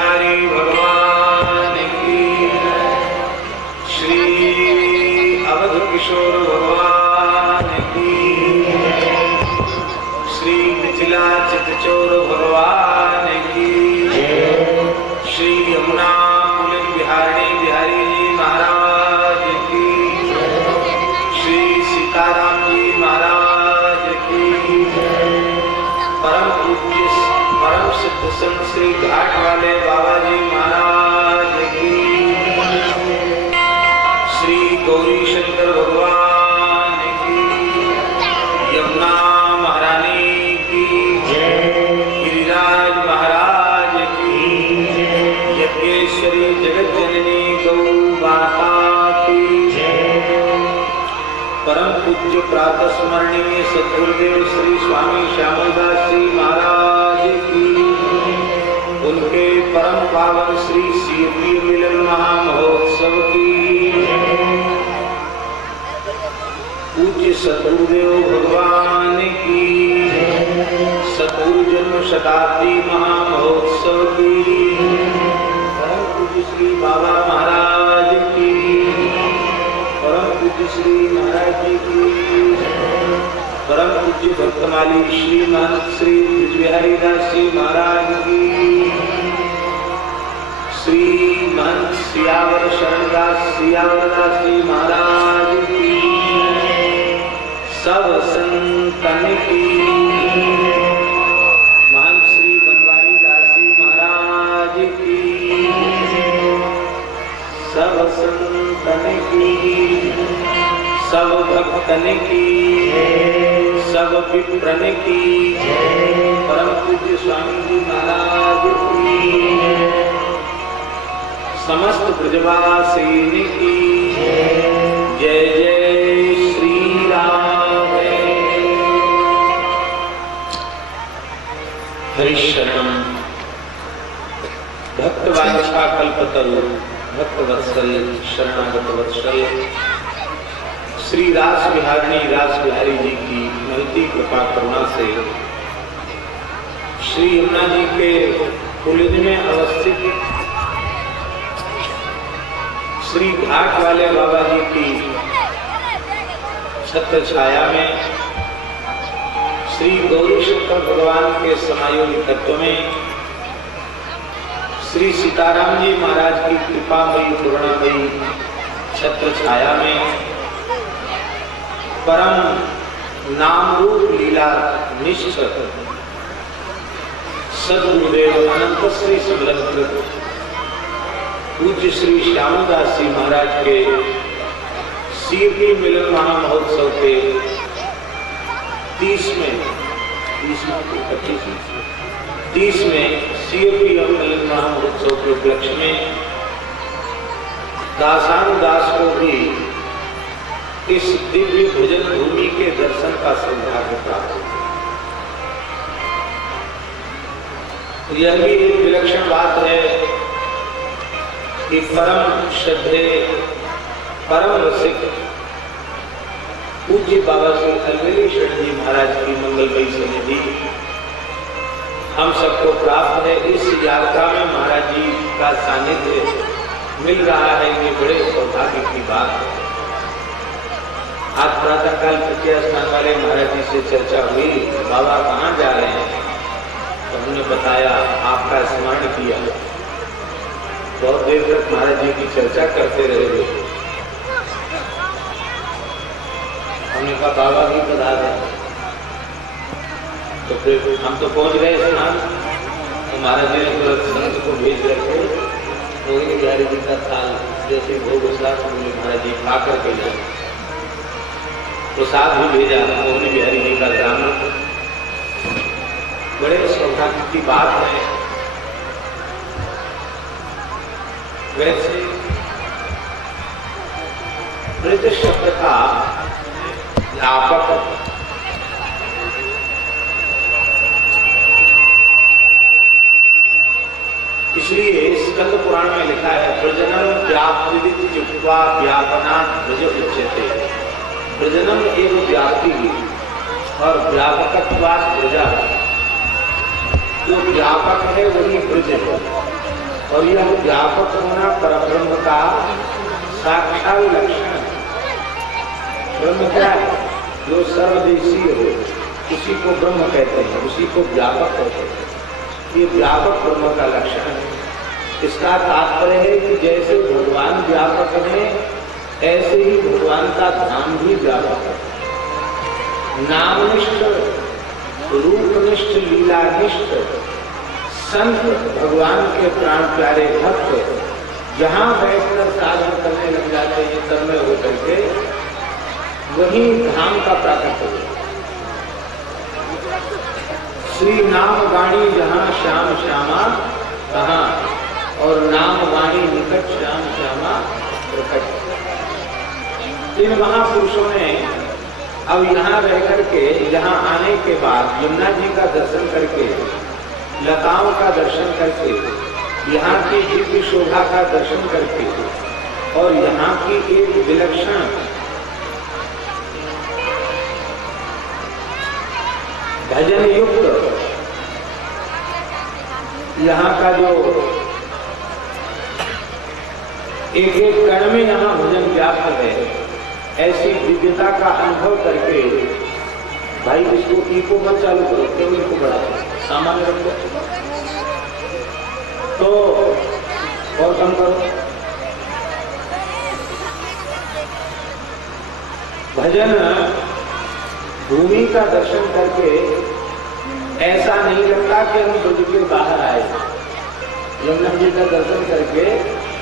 बिहारी भगवान की, श्री अवध किशोर भगवान की, श्री मिथिला चितचोर भगवान की, श्री यमुना पुलिन बिहारी बिहारी जी महाराज की, श्री सीताराम जी महाराज की, परम पूज्य परम सिद्ध संत श्री घाट वाले बाबा जी महाराज की, श्री गौरी शंकर भगवान की, यमुना महारानी की, गिरिराज महाराज की, यज्ञेश्वरी जगत जननी गौ माता की, परम पूज्य प्रातः स्मरणीय सद्गुरुदेव श्री स्वामी श्यामलदास जी महाराज की, उनके परम पावन श्री सीपी मिलन महामहोत्सव की, पूज्य सद्गुरुदेव भगवान की, सद्गुरु जन्म शताब्दी महामहोत्सव की, परम पूज्य श्री बाबा महाराज की, परम पूज्य श्री महाराज जी की, परम पूज्य भक्तमाली श्री महंत श्री बिहारी दास जी महाराज की, श्री महंत सियावर शरणदास सियावर दास जी महाराज की, सब संतन की, महंत श्री बनवारी दास जी महाराज की, सब संतन की, सब भक्तन की, सब विप्रन की, परम पूज्य स्वामी जी महाराज की, समस्त ब्रजवासीन की जय जय श्री राम। हरिशरणम भक्तवांछा कल्पतरु भक्तवत्सल शरणागत वत्सल श्री रास बिहारी जी की महती कृपा करुणा से श्री यमुना जी के पुलिन में अवस्थित श्री घाट वाले बाबा जी की छत्र छाया में श्री गौरी शंकर भगवान के समायोगी तत्व में श्री सीताराम जी महाराज की कृपामयी करुणामयी छत्र छाया में परम नाम रूप लीला निष्ठ सद्गुरुदेव अनंत श्री समलंकृत पूज्य श्री श्यामलदास जी महाराज के सीपी मिलन महामहोत्सव के 30 में सीपी मिलन महामहोत्सव के उपलक्ष्य में दासानुदास को भी इस दिव्य भजन भूमि के दर्शन का सौभाग्य प्राप्त हुआ। यह भी एक विलक्षण बात है कि परम श्रद्धे परम रसिक पूज्य बाबा श्री अलवेलेश्वर जी महाराज की मंगलमयी सन्निधि हम सबको प्राप्त है। इस यात्रा में महाराज जी का सानिध्य मिल रहा है, ये बड़े सौभाग्य की बात है। आज प्रातः काल तृतीय स्नान वाले महाराज जी से चर्चा हुई, बाबा कहाँ जा रहे हैं, तो हमने बताया आपका स्मरण किया। बहुत देर तक महाराज जी की चर्चा करते रहे। हमने कहा बाबा भी बता दें, तो फिर हम तो पहुंच गए स्नान, तो महाराज जी ने तुरंत संत को भेज करके गौरी बिहारी जी का थाल जैसे भोग महाराज जी खा करके जाए, प्रसाद भी भेजा गौरी बिहारी जी का ग्रामीण। बड़े सौभाग्य की बात है। वैसे ब्रज शब्द का व्यापक इसलिए स्कंद पुराण में लिखा है प्रजनन व्यापृदित जिह्वा व्यापनात् ब्रज उच्यते। प्रजनन एक व्याप्ति और व्यापकत्वात् प्रजा। जो व्यापक है वही ब्रज है और यह व्यापक होना परब्रह्म का साक्षात लक्षण है। ब्रह्म क्या है? जो सर्वदेशीय हो उसी को ब्रह्म कहते हैं, उसी को व्यापक कहते हैं। ये व्यापक ब्रह्म का लक्षण है। इसका तात्पर्य है कि जैसे भगवान व्यापक है ऐसे ही भगवान का धाम भी व्यापक है। नामनिष्ठ, रूपनिष्ठ, लीलानिष्ठ संत, भगवान के प्राण प्यारे भक्त जहां बैठकर साधन करने लग जाते हैं तन्मय होकर के, वही धाम का प्राकट्य है। श्री नाम वाणी जहां श्याम श्यामा तहां, और नाम वाणी निकट श्याम श्यामा प्रकट। इन महापुरुषों ने अब यहाँ रह करके, यहाँ आने के बाद यमुना जी का दर्शन करके, लताओं का दर्शन करके, यहाँ की दिव्य शोभा का दर्शन करके, और यहाँ की एक विलक्षण भजन युक्त यहाँ का जो एक एक कण में यहाँ भजन व्याप्त है, ऐसी दिव्यता का अनुभव करके, भाई इसको इको मत चालू करो, क्यों इनको बढ़ाओ, सामान्य रखो तो और कम करो। भजन भूमि का दर्शन करके ऐसा नहीं लगता कि हम ब्रज के बाहर आए। यमुना जी का दर्शन करके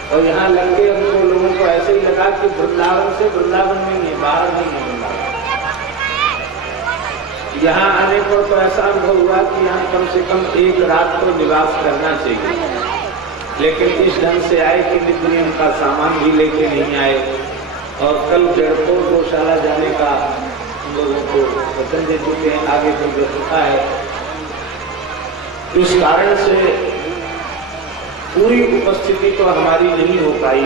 और यहाँ लग के हमको लोगों को ऐसे ही लगा कि वृंदावन से वृंदावन में नहीं, बाहर नहीं है वृंदावन। यहाँ आने पर तो ऐसा अनुभव हुआ कि यहाँ कम से कम एक रात तो निवास करना चाहिए, लेकिन इस ढंग से आए कि नित्य नियम का सामान भी लेके नहीं आए। और कल जड़पुर गौशाला जाने का लोगों को वचन दे चुके हैं, आगे भी व्यवस्था है। इस कारण से पूरी उपस्थिति तो हमारी नहीं हो पाई।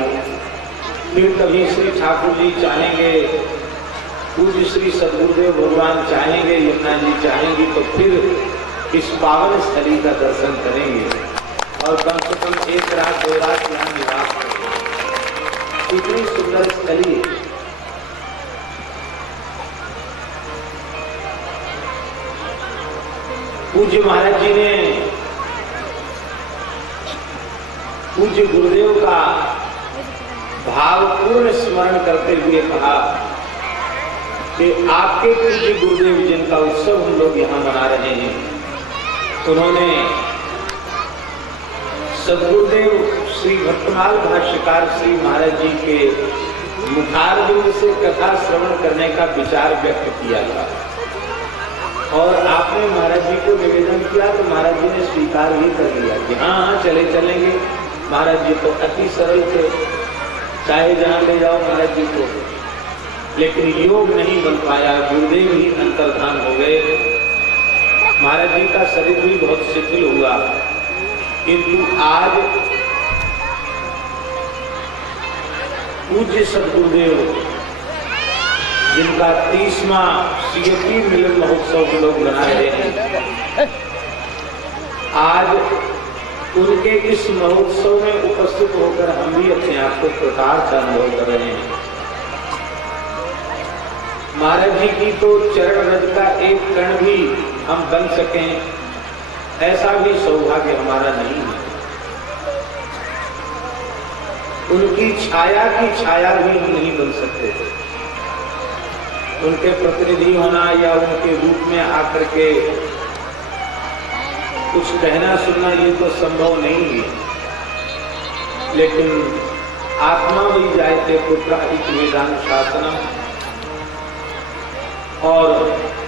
फिर कभी श्री ठाकुर जी चाहेंगे, पूज्य श्री सद्गुरुदेव भगवान चाहेंगे, यमुना जी चाहेंगी तो फिर इस पावन स्थली का दर्शन करेंगे और कम से कम एक रात दो रात यहाँ निवास करेंगे। इतनी सुंदर स्थली पूज्य महाराज जी ने पूज्य गुरुदेव का भावपूर्ण स्मरण करते हुए कहा कि आपके पूज्य गुरुदेव जिनका उत्सव हम लोग यहाँ मना रहे हैं, उन्होंने सद्गुरुदेव श्री भक्तमाल भाष्यकार श्री महाराज जी के मुखारबिंद से कथा श्रवण करने का विचार व्यक्त किया था। और आपने महाराज जी को निवेदन किया तो महाराज जी ने स्वीकार ही कर लिया कि हाँ हाँ चलेंगे। महाराज जी तो अति सरल थे, चाहे जहां ले जाओ महाराज जी को, लेकिन योग नहीं बन पाया, गुरुदेव ही अंतर्धान हो गए। महाराज जी का शरीर भी बहुत शिथिल हुआ, किंतु आज पूज्य सद्गुरुदेव जिनका 30वां सीएपी मिलन महोत्सव लोग मना रहे हैं, आज उनके इस महोत्सव में उपस्थित होकर हम भी अपने आप को कृतार्थ अनुभव कर रहे हैं। महाराज जी की तो चरण रज का एक कण भी हम बन सकें, ऐसा भी सौभाग्य हमारा नहीं है। उनकी छाया की छाया भी हम नहीं बन सकते। उनके प्रतिनिधि होना या उनके रूप में आकर के कुछ कहना सुनना ये तो संभव नहीं है, लेकिन आत्मा भी जायते पुत्र वेदानुशासनम, और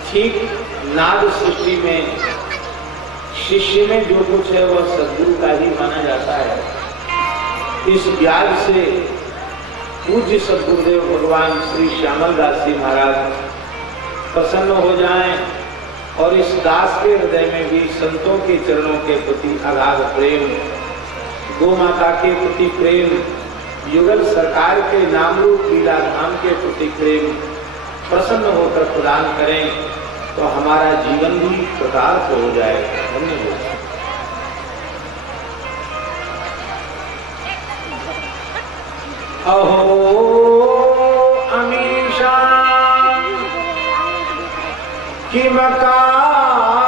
ठीक नाद सृष्टि में शिष्य में जो कुछ है वह सद्गुरु का ही माना जाता है। इस व्याज से पूज्य सद्गुरुदेव भगवान श्री श्यामल दास जी महाराज प्रसन्न हो जाएं और इस दास के हृदय में भी संतों के चरणों के प्रति अगाध प्रेम, गौ माता के प्रति प्रेम, युगल सरकार के नामरूप लीला धाम के प्रति प्रेम प्रसन्न होकर प्रदान करें तो हमारा जीवन भी कृतार्थ हो जाएगा। धन्यवाद। अहो अमीषा किमकारी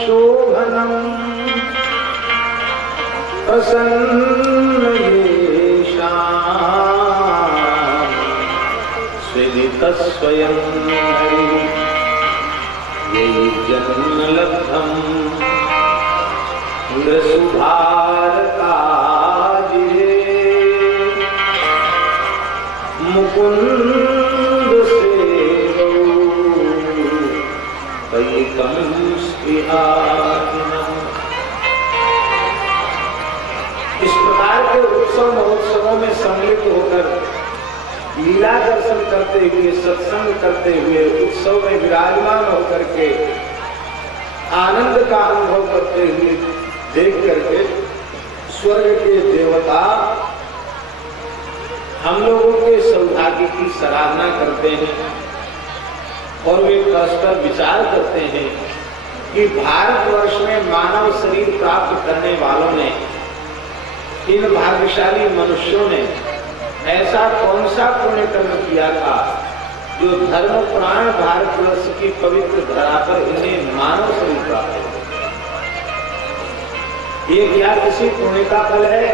शोभनम प्रसन्न येषाम् स्वेदितः स्वयं हरिः यैः जन्मलब्धम् भारताजिरे मुकुंद सेवौ कैकं स्पृहातिनः। इस प्रकार के उत्सव महोत्सवों में सम्मिलित होकर लीला दर्शन करते हुए, सत्संग करते हुए, उत्सव में विराजमान होकर के आनंद का अनुभव करते हुए देख करके स्वर्ग के देवता हम लोगों के सौभाग्य की सराहना करते हैं और वे परस्पर विचार करते हैं कि भारतवर्ष में मानव शरीर प्राप्त करने वालों ने, इन भाग्यशाली मनुष्यों ने ऐसा कौन सा पुण्य कर्म किया था जो धर्म प्राण भारतवर्ष की पवित्र धरा पर इन्हें मानव शरीर प्राप्त है। ये क्या किसी पुण्य का फल है?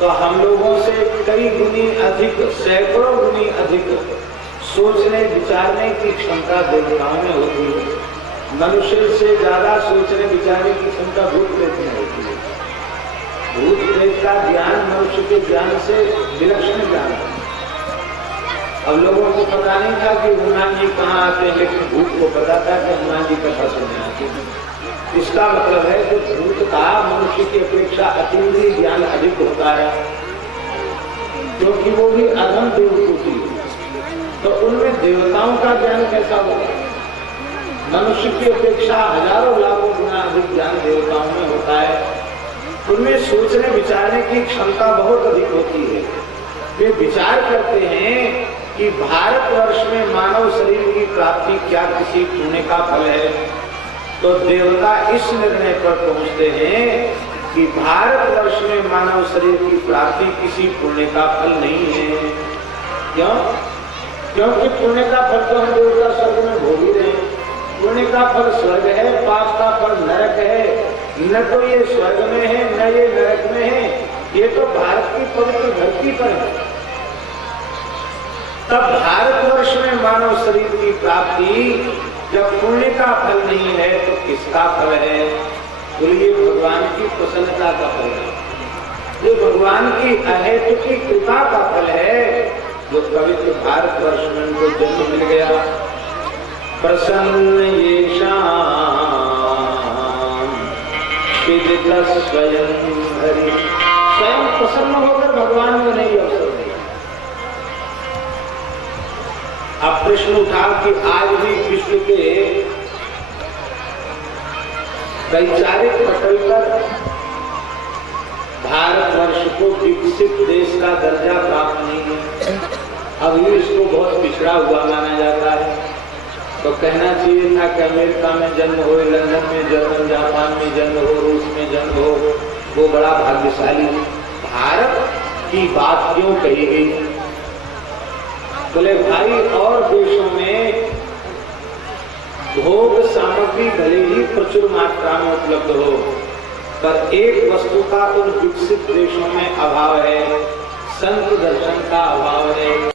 तो हम लोगों से कई गुनी अधिक, सैकड़ों गुनी अधिक सोचने विचारने की क्षमता देवताओं में होती है। मनुष्य से ज्यादा सोचने विचारने की क्षमता भूत प्रेत में होती है। भूत प्रेत का ज्ञान मनुष्य के ज्ञान से विलक्षण ज्ञान है। अब लोगों को पता नहीं था कि हनुमान जी कहाँ आते हैं, लेकिन भूत को पता था कि हनुमान जी कथा सुनने आते हैं। इसका मतलब है कि भूत का मनुष्य की अपेक्षा अतीन्द्रिय ज्ञान अधिक होता है, क्योंकि वो भी अधम देवकोटि है। तो उनमें देवताओं का ज्ञान कैसा होगा? मनुष्य की अपेक्षा हजारों लाखों गुना अधिक ज्ञान देवताओं में होता है। उनमें सोचने विचारने की क्षमता बहुत अधिक होती है। वे विचार करते हैं कि भारतवर्ष में मानव शरीर की प्राप्ति क्या किसी पुण्य का फल है? तो देवता इस निर्णय पर पहुंचते हैं कि भारतवर्ष में मानव शरीर की प्राप्ति किसी पुण्य का फल नहीं है। क्यों? क्योंकि पुण्य का फल तो हम देवता स्वर्ग में भोग ही रहे हैं। पुण्य का फल स्वर्ग है, पाप का फल नरक है। न तो ये स्वर्ग में है, न ये नरक में है, ये तो भारत की पवित्र धरती पर है। तब भारतवर्ष में मानव शरीर की प्राप्ति जब पुण्य का फल नहीं है तो किसका फल है? तो ये भगवान की प्रसन्नता का फल है, ये भगवान की अहेतु की कृपा का फल है, जो पवित्र भारतवर्ष में उनको जन्म मिल गया। प्रसन्न येषाम् विदितः स्वयं हरि, स्वयं प्रसन्न होकर भगवान ने नहीं अवसर दिया। अब प्रश्न उठा कि आज भी विश्व के वैचारिक पटल पर भारतवर्ष को विकसित देश का दर्जा प्राप्त नहीं है। अभी इसको बहुत पिछड़ा हुआ माना जाता है। तो कहना चाहिए था कि अमेरिका में जन्म हो, लंदन में जन्म, जापान में जन्म हो, रूस में जन्म हो, वो बड़ा भाग्यशाली। भारत की बात क्यों कही गई? बोले भाई और देशों में भोग सामग्री भले ही प्रचुर मात्रा में उपलब्ध हो, पर एक वस्तु का उन विकसित देशों में अभाव है, संत दर्शन का अभाव है।